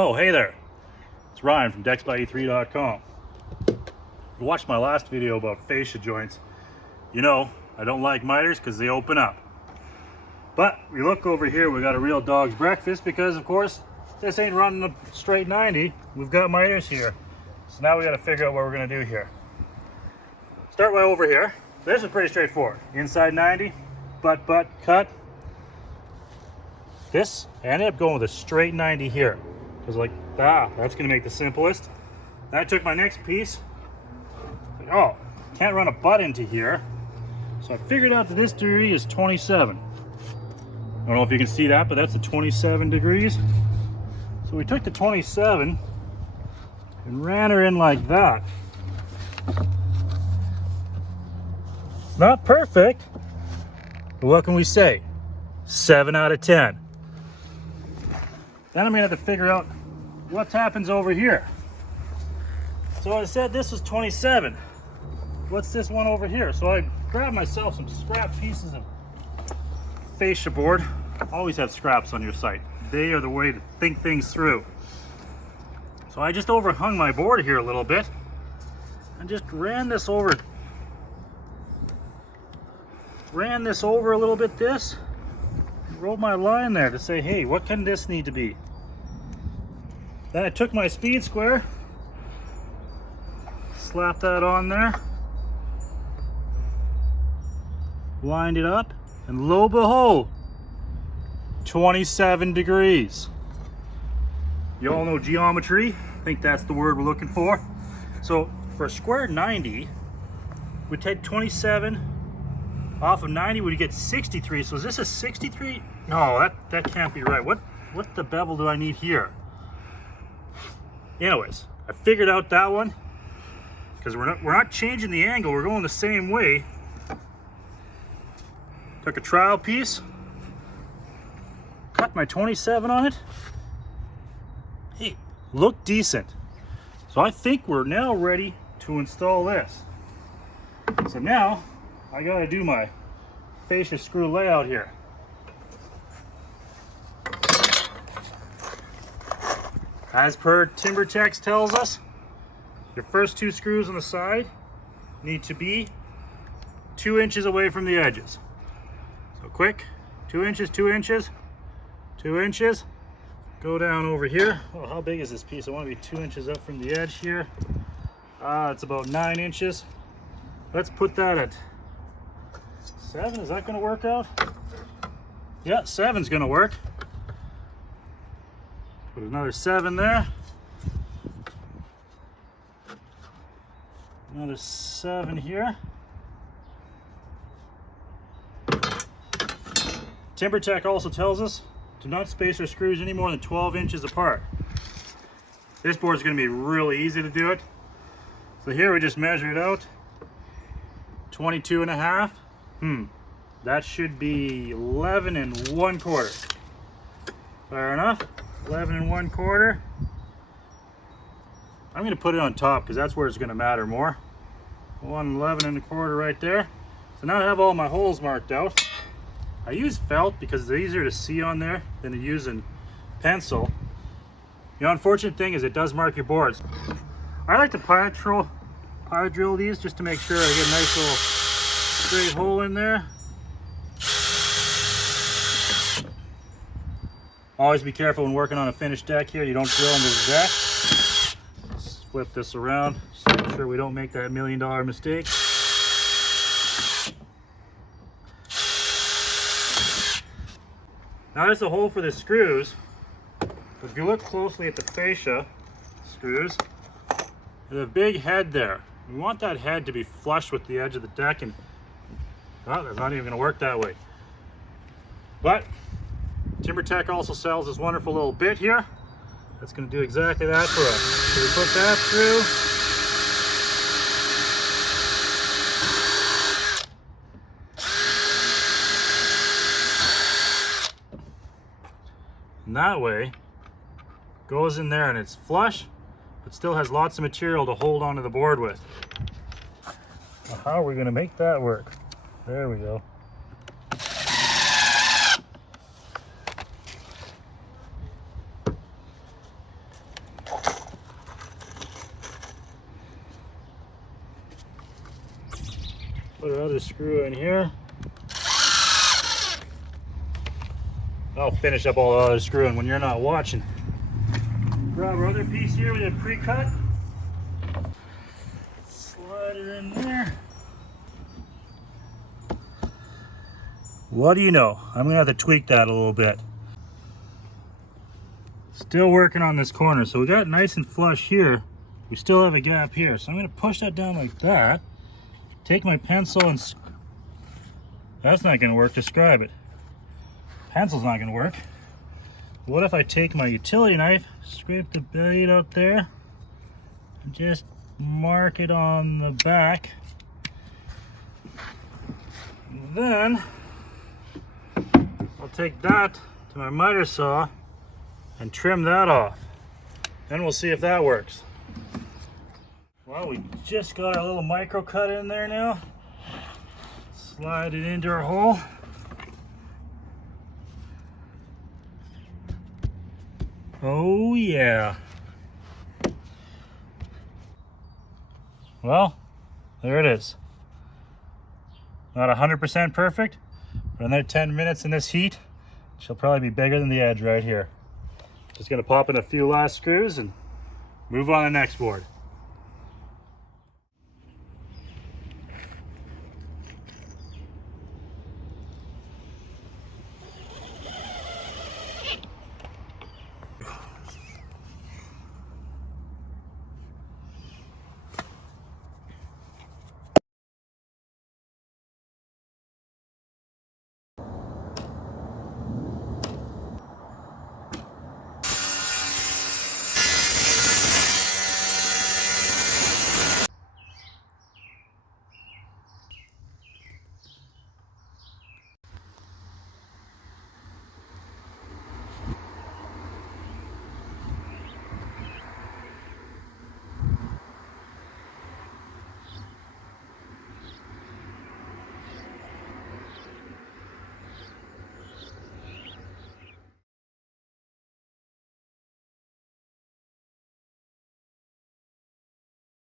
Oh, hey there. It's Ryan from DecksByE3.com. If you watched my last video about fascia joints, you know I don't like miters because they open up. But we look over here, we got a real dog's breakfast because, of course, this ain't running a straight 90. We've got miters here. So now we got to figure out what we're going to do here. Start way over here. This is pretty straightforward. Inside 90, butt, cut. This, I ended up going with a straight 90 here. I was like, that's gonna make the simplest. Then I took my next piece, like, oh, can't run a butt into here. So I figured out that this degree is 27. I don't know if you can see that, but that's a 27 degrees. So we took the 27 and ran her in like that. Not perfect, but what can we say? 7 out of 10. Then I'm gonna have to figure out what happens over here. So I said this was 27. What's this one over here? So I grabbed myself some scrap pieces of fascia board. Always have scraps on your site. They are the way to think things through. So I just overhung my board here a little bit and just ran this over a little bit, wrote my line there to say, hey, what can this need to be? Then I took my speed square, slapped that on there, lined it up, and lo and behold, 27 degrees. You all know geometry. I think that's the word we're looking for. So for a square 90, we take 27 off of 90, would you get 63? So is this a 63? No, that can't be right. What the bevel do I need here? Anyways, I figured out that one because we're not changing the angle. We're going the same way. Took a trial piece, cut my 27 on it. Hey, look decent. So I think we're now ready to install this. So now I gotta do my fascia screw layout here. As per Timbertech tells us, your first 2 screws on the side need to be 2 inches away from the edges. So quick, 2 inches, 2 inches, 2 inches. Go down over here. Oh, how big is this piece? I want to be 2 inches up from the edge here. It's about 9 inches. Let's put that at 7. Is that going to work out? Yeah, 7's going to work. Put another 7 there. Another 7 here. Timbertech also tells us do not space our screws any more than 12 inches apart. This board is going to be really easy to do it. So here we just measure it out. 22 and a half. That should be 11 1/4. Fair enough. 11 1/4. I'm going to put it on top because that's where it's going to matter more. 11 1/4 right there. So now I have all my holes marked out. I use felt because it's easier to see on there than to use in pencil. The unfortunate thing is it does mark your boards. I like to pilot drill these just to make sure I get a nice little straight hole in there. Always be careful when working on a finished deck here. You don't drill into the deck. Let's flip this around just to make sure we don't make that $1 million mistake. Now there's a hole for the screws. But if you look closely at the fascia screws, there's a big head there. We want that head to be flush with the edge of the deck, and that's not even going to work that way. But Timbertech also sells this wonderful little bit here that's going to do exactly that for us. So we put that through. And that way, goes in there and it's flush, but still has lots of material to hold onto the board with. Now, how are we going to make that work? There we go. another screw in here. I'll finish up all the other screwing when you're not watching. Grab our other piece here we have pre-cut. Slide it in there. What do you know? I'm gonna have to tweak that a little bit. Still working on this corner, so we got it nice and flush here. We still have a gap here, so I'm gonna push that down like that. Take my pencil and that's not gonna work. Describe it. Pencil's not gonna work. What if I take my utility knife, scrape the blade out there, and just mark it on the back. Then I'll take that to my miter saw and trim that off. Then we'll see if that works. Well, we just got our little micro cut in there now. Slide it into our hole. Oh yeah. Well, there it is. Not 100% perfect, but another 10 minutes in this heat, she'll probably be bigger than the edge right here. Just gonna pop in a few last screws and move on to the next board.